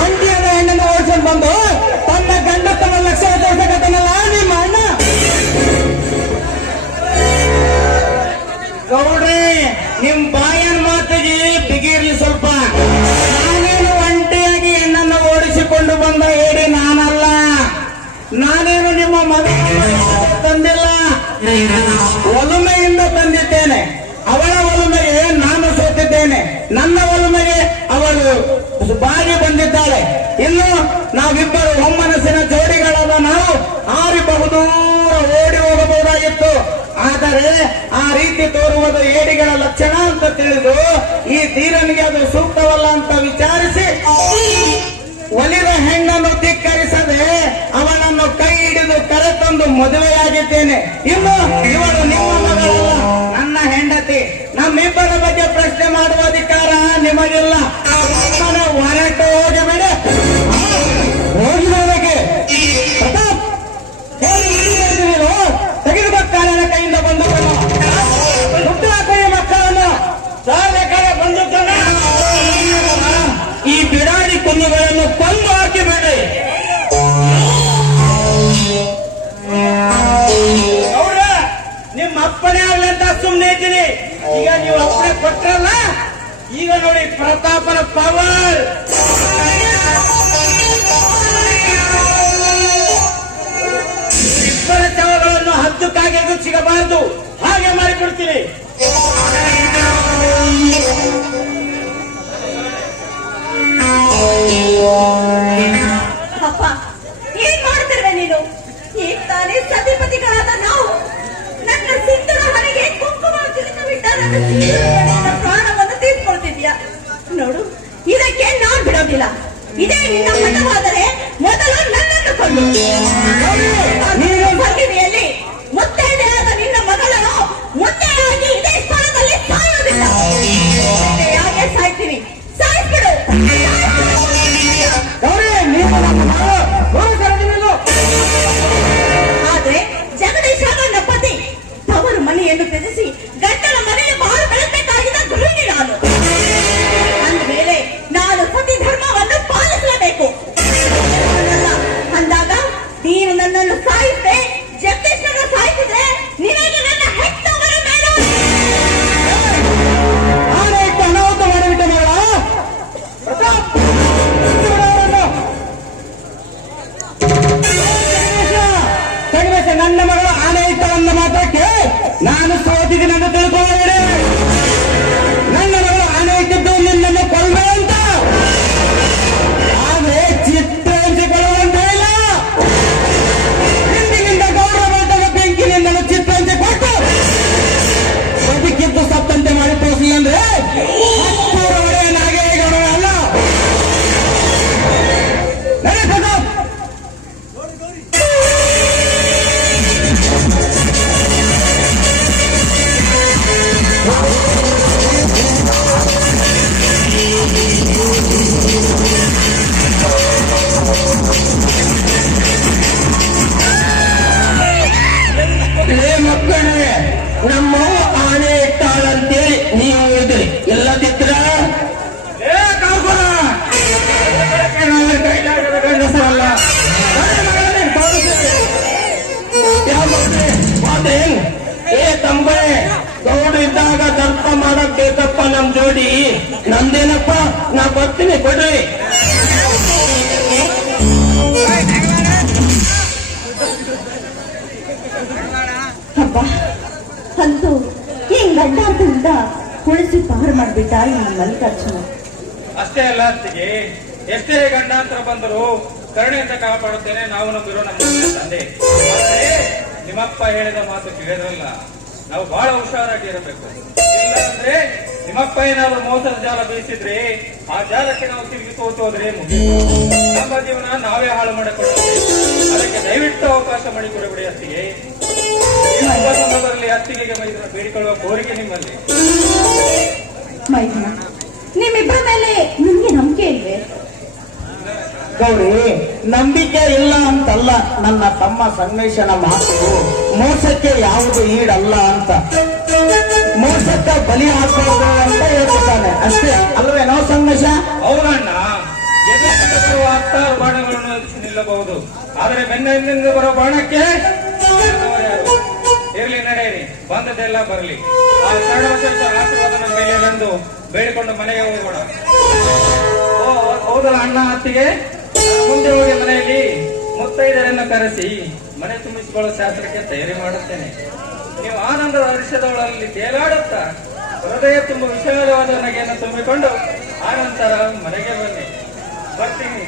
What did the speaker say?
ಒಂಟಿಯಾದ ಹೆಣ್ಣನ್ನು ಓಡಿಸ್ಕೊಂಡು ಬಂದು ತನ್ನ ಗಂಡತನ ಲಕ್ಷಣ ತೋರ್ಸಕತ್ತನಲ್ಲ ನಿಮ್ಮ ಅಣ್ಣ. ಗೌಡ್ರಿ, ನಿಮ್ ಬಾಯನ್ ಮಾತಿಗೆ ಬಿಗಿರ್ಲಿ ಸ್ವಲ್ಪ. ನಾನೇನು ಒಂಟಿಯಾಗಿ ಹೆಣ್ಣನ್ನು ಓಡಿಸಿಕೊಂಡು ಬಂದ ಹೇಳಿ ನಾನಲ್ಲ. ನಾನೇನು ನಿಮ್ಮ ಮದುವೆ ತಂದಿಲ್ಲ, ಒಲುಮೆಯಿಂದ ತಂದಿದ್ದೇನೆ. ಅವಳ ಒಲುಮೆಗೆ ನಾನು ಸೋತಿದ್ದೇನೆ, ನನ್ನ ಒಲುಮೆಗೆ ಅವಳು ಬಾಗಿ ಬಂದಿದ್ದಾಳೆ. ಇನ್ನು ನಾವಿಬ್ಬರು ಒಮ್ಮನಸ್ಸಿನ ಜೋಡಿಗಳಾದ ನಾವು ಹಾರಿ ಬಹುದೂರ ಓಡಿ ಹೋಗಬಹುದಾಗಿತ್ತು. ಆದರೆ ಆ ರೀತಿ ತೋರುವುದು ಏಡಿಗಳ ಲಕ್ಷಣ ಅಂತ ತಿಳಿದು ಈ ಧೀರನಿಗೆ ಅದು ಸೂಕ್ತವಲ್ಲ ಅಂತ ವಿಚಾರಿಸಿ ಒಲಿದ ಹೆಣ್ಣನ್ನು ಧಿಕ್ಕರಿಸದೆ ಅವನನ್ನು ಕೈ ಹಿಡಿದು ಕರೆತಂದು ಮದುವೆಯಾಗಿದ್ದೇನೆ. ಇನ್ನು ಇವಳು ನಿಮ್ಮ ಮಗಳಲ್ಲ, ನನ್ನ ಹೆಂಡತಿ. ನಮ್ಮಿಬ್ಬರ ಬಗ್ಗೆ ಪ್ರಶ್ನೆ ಮಾಡುವ ಅಧಿಕಾರ ನಿಮಗಿಲ್ಲ. ಹೊರಟು ಹೋಗಬೇಡ, ಹೋಗಿರೋದಕ್ಕೆ ಪ್ರತಾಪ್ ತೆಗೆದುಕೊಳ್ತಾಳೆ ಕೈಯಿಂದ ಬಂದವನು. ಹುಟ್ಟು ಹಾಕಿ ಮಕ್ಕಳನ್ನು ಬೇಕಾದ್ರೆ ಬಂದುತ್ತಾನೆ. ಈ ಬಿಡಾಡಿ ಕುಂದುಗಳನ್ನು ಕೊಂದು ಹಾಕಿಬೇಡಿ. ಅವ್ರ ನಿಮ್ಮ ಅಪ್ಪನೇ ಆಗ್ಲಿ ಅಂತ ಸುಮ್ಮನೆ ಇದ್ದೀನಿ. ಈಗ ನೀವು ಅಪ್ಪನೇ ಕೊಟ್ರಲ್ಲ, ಈಗ ನೋಡಿ ಪ್ರತಾಪನ ಪವರ್. ಇಬ್ಬರ ಶವಗಳನ್ನು ಹದ್ದುಕಾಗೆಗೂ ಸಿಗಬಾರದು, ಹಾಗೆ ಮಾಡಿಕೊಡ್ತೀನಿ. ಅಪ್ಪ, ಏನ್ ಮಾಡ್ತಿರ್ವೆ ನೀನು? ಈಗ ತಾನೇ ಸತಿಪತಿಗಳಾದ ನಾವು ನನ್ನ ಸಿದ್ಧರ ಮನೆಗೆ ಕುಂಕುಮ ತಿರುಗಿ ಬಿಟ್ಟ ನನ್ನ ಪ್ರಾಣವನ್ನು ತೀರ್ಕೊಳ್ತಿದ್ಯಾ ನೋಡು. ಇದಕ್ಕೆ ನಾನ್ ಬಿಡೋದಿಲ್ಲ. ಇದೇ ನಿನ್ನ ಹಠವಾದರೆ ಮೊದಲು ನನ್ನನ್ನು ಕೊಂಡು ಭಂಗಿನಿಯಲ್ಲಿ ಮುತ್ತೈದೆಯಾದ ನಿನ್ನ ಮಗಳನ್ನು ಮುದ್ದೆಯಾಗಿ ಇದೇ ಸ್ಥಳದಲ್ಲಿ ಸಾಯೋದಿಲ್ಲ. ಯಾಕೆ ಸಾಯ್ತೀನಿ? ಸಾಯಿಸ್ಬಿಡು. ಆದ್ರೆ ಜಗದೀಶ ನನ್ನ ಪತಿ ತವರು ಮನೆಯನ್ನು ತ್ಯಜಿಸಿ ಗಂಡನ ಮನೆಯ ಬಾಳು ಬೆಳೆಸಬೇಕಾಗಿದ್ದ ಗೃಹಿಣಿ ನಾನು. ಅಂದಮೇಲೆ ನಾನು ಸತಿ ಧರ್ಮವನ್ನು ಪಾಲಿಸಲೇಬೇಕು. ಅಂದಾಗ ನೀನು ನನ್ನನ್ನು ಸಾಯಿಸಿದೆ, ಜಗದೀಶನ ಸಾಯಿಸಿದ್ರೆ ನಿನಗೆ ನನ್ನ ಹೆತ್ತವರ ಮೇಲೆ ಅನಾಹುತ ಮಾಡಿಬಿಟ್ಟ ಮಗಳ ನನ್ನ ಮಗಳು ಆನೆ ಇಟ್ಟವನ್ನ ಮಾತ್ರಕ್ಕೆ ನಾನು ಸೋತಿದ್ದೀನಿ ಅಂತ ತಿಳ್ಕೊಳ್ಳಬೇಡಿ. ನನ್ನ ಮಗಳು ಆನೆ ಇಟ್ಟಿದ್ದು ನಿನ್ನನ್ನು ಕೊಲ್ಬೇ ಅಂತ. ಆದ್ರೆ ಚಿತ್ರಹಿಂಸೆಗೊಳ್ಳುವಂತೆ ಇಲ್ಲ. ಹಿಂದಿನಿಂದ ಗೌರವ ಮಾಡಿದಾಗ ಬೆಂಕಿನಿಂದಲೂ ಚಿತ್ರಹಿಂಸೆ ಕೊಟ್ಟು ಬದುಕಿದ್ದು ಸತ್ತಂತೆ ಮಾಡಿ ತೋರಿಸಿ ಅಂದ್ರೆ ಹತ್ತೂರವರೆ ನಾಗೇಗೌಡ ಅಲ್ಲ. ಮಕ್ಕಳೇ, ನಮ್ಮವ್ವ ಆನೆ ಇಟ್ಟಾಳಂತೇಳಿ ನೀವು ಇದ್ರಿ, ಇಲ್ಲದಿದ್ರ ಏ ತಮ್ಮಗಳೇ, ಗೌಡ ಇದ್ದಾಗ ದರ್ಪ ಮಾಡಕ್ ಬೇಕಪ್ಪ ನಮ್ ಜೋಡಿ. ನಂದೇನಪ್ಪ, ನಾ ಬರ್ತೀನಿ ಕೊಡ್ರಿ. ಹಬ್ಬ ಅಂತೂ ಈ ಗಂಡಾರ್ಥದಿಂದ ಉಳಿಸಿ ಪಾರು ಮಾಡ್ಬಿಟ್ಟ ಈ ಮಲ್ಲಿಕಾರ್ಜುನ. ಅಷ್ಟೇ ಅಲ್ಲ ಅತ್ತಿಗೆ, ಎಷ್ಟೇ ಗಂಡಾಂತರ ಬಂದರೂ ಕರುಣೆಯಿಂದ ಕಾಪಾಡುತ್ತೇನೆ ನಾವು ನಂಬಿರೋ ನಮ್ಮ ತಂದೆ. ನಿಮ್ಮಪ್ಪ ಹೇಳಿದ ಮಾತು ಕೇಳಿದ್ರಲ್ಲ, ನಾವು ಬಹಳ ಹುಷಾರಾಗಿ ಇರಬೇಕು. ಇಲ್ಲ ಅಂದ್ರೆ ನಿಮ್ಮಪ್ಪ ಏನಾದ್ರು ಮೋಸದ ಜಾಲ ಬೀಸಿದ್ರೆ ಆ ಜಾಲಕ್ಕೆ ನಾವು ತಿರುಗಿ ಸೋತು ಹೋದ್ರೆ ಮುಗಿದು ನಮ್ಮ ಜೀವನ ನಾವೇ ಹಾಳು ಮಾಡಿಕೊಳ್ಳುತ್ತೇವೆ. ಅದಕ್ಕೆ ದಯವಿಟ್ಟು ಅವಕಾಶ ಮಾಡಿಕೊಡಬೇಡಿ ಅತ್ತಿಗೆ. ಸಂದರ್ಭದಲ್ಲಿ ಅತ್ತಿಗೆಗೆ ಮೈದನ ಬೇಡಿಕೊಳ್ಳುವ ಕೋರಿಕೆ ನಿಮ್ಮಲ್ಲಿ. ಮೈದನ, ನಿಮ್ಮಿಬ್ಬರ ಮೇಲೆ ನಿಮ್ಗೆ ನಂಬಿಕೆ ಇಲ್ವೇ? ಗೌರಿ, ನಂಬಿಕೆ ಇಲ್ಲ ಅಂತಲ್ಲ, ನನ್ನ ತಮ್ಮ ಸಂಗಮೇಶನ ಮಾತು ಮೋಸಕ್ಕೆ ಯಾವುದು ಈಡಲ್ಲ ಅಂತ. ಮೋಸ ಕೆಲಸಕ್ಕ ಬಲಿ ಹಾಕಬಾರ್ದು ಅಂತ ಹೇಳ್ತಿದ್ದಾನೆ ಅಷ್ಟೇ ಅಲ್ವೇನೋ ಸಂಗಮೇಶ? ಹೌದಣ್ಣ, ಎದುರಿನಿಂದ ಬರುವ 16 ಬಾಣಗಳನ್ನು ನಿಲ್ಲಬಹುದು, ಆದರೆ ಬೆನ್ನಿನಿಂದ ಬರುವ ಬಾಣಕ್ಕೆ ಗೆಲ್ಲದವರು ಯಾರು? ಇರ್ಲಿ, ನಡೆಯಿರಿ, ಬಂದದ್ದೆಲ್ಲ ಬರಲಿ. ಆ ಶರಣಬಸವೇಶ್ವರ ಆಶೀರ್ವಾದ ನಮ್ಮ ಮೇಲೆ ಬಂದು ಬೇಡಿಕೊಂಡು ಮನೆಗೆ ಹೋಗೋಣ. ಹೌದಲ್ಲ ಅಣ್ಣ ಅತ್ತಿಗೆ, ಮುಂದೆ ಹೋಗಿ ಮನೆಯಲ್ಲಿ ಮುತ್ತೈದರನ್ನು ಕರೆಸಿ ಮನೆ ತುಂಬಿಸಿಕೊಳ್ಳೋ ಶಾಸ್ತ್ರಕ್ಕೆ ತಯಾರಿ ಮಾಡುತ್ತೇನೆ. ನೀವು ಆನಂದದ ಹರ್ಷದೊಳಲ್ಲಿ ತೇಲಾಡುತ್ತಾ ಹೃದಯ ತುಂಬ ವಿಶಾಲವಾದ ನಗೆಯನ್ನು ತುಂಬಿಕೊಂಡು ಆನಂತರ ಮನೆಗೆ ಬನ್ನಿ. ಬರ್ತೀನಿ.